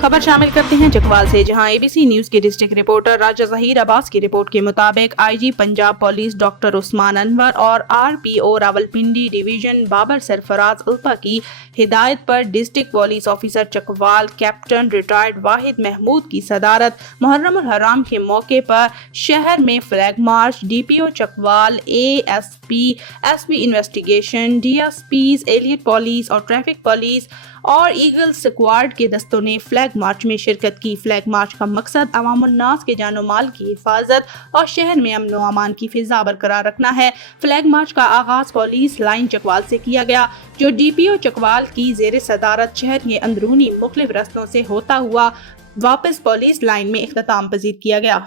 خبر شامل کرتے ہیں چکوال سے، جہاں ABC نیوز کے ڈسٹرکٹ رپورٹر راجہ ظہیر عباس کی رپورٹ کے مطابق IG Punjab police doctor Usman Anwar اور RPO راولپنڈی ڈویژن بابر سرفراز الپا کی ہدایت پر district police officer Chakwal captain retired Wahid Mahmood کی صدارت محرم الحرام کے موقع پر شہر میں flag march DPO Chakwal ASP investigation DSPs elite police اور ٹریفک پولیس اور ایگل سکواڈ کے دستوں نے فلیگ مارچ میں شرکت کی۔ فلیگ مارچ کا مقصد عوام الناس کے جان و مال کی حفاظت اور شہر میں امن و امان کی فضا برقرار رکھنا ہے۔ فلیگ مارچ کا آغاز پولیس لائن چکوال سے کیا گیا، جو DPO چکوال کی زیر صدارت شہر کے اندرونی مختلف رستوں سے ہوتا ہوا واپس پولیس لائن میں اختتام پذیر کیا گیا۔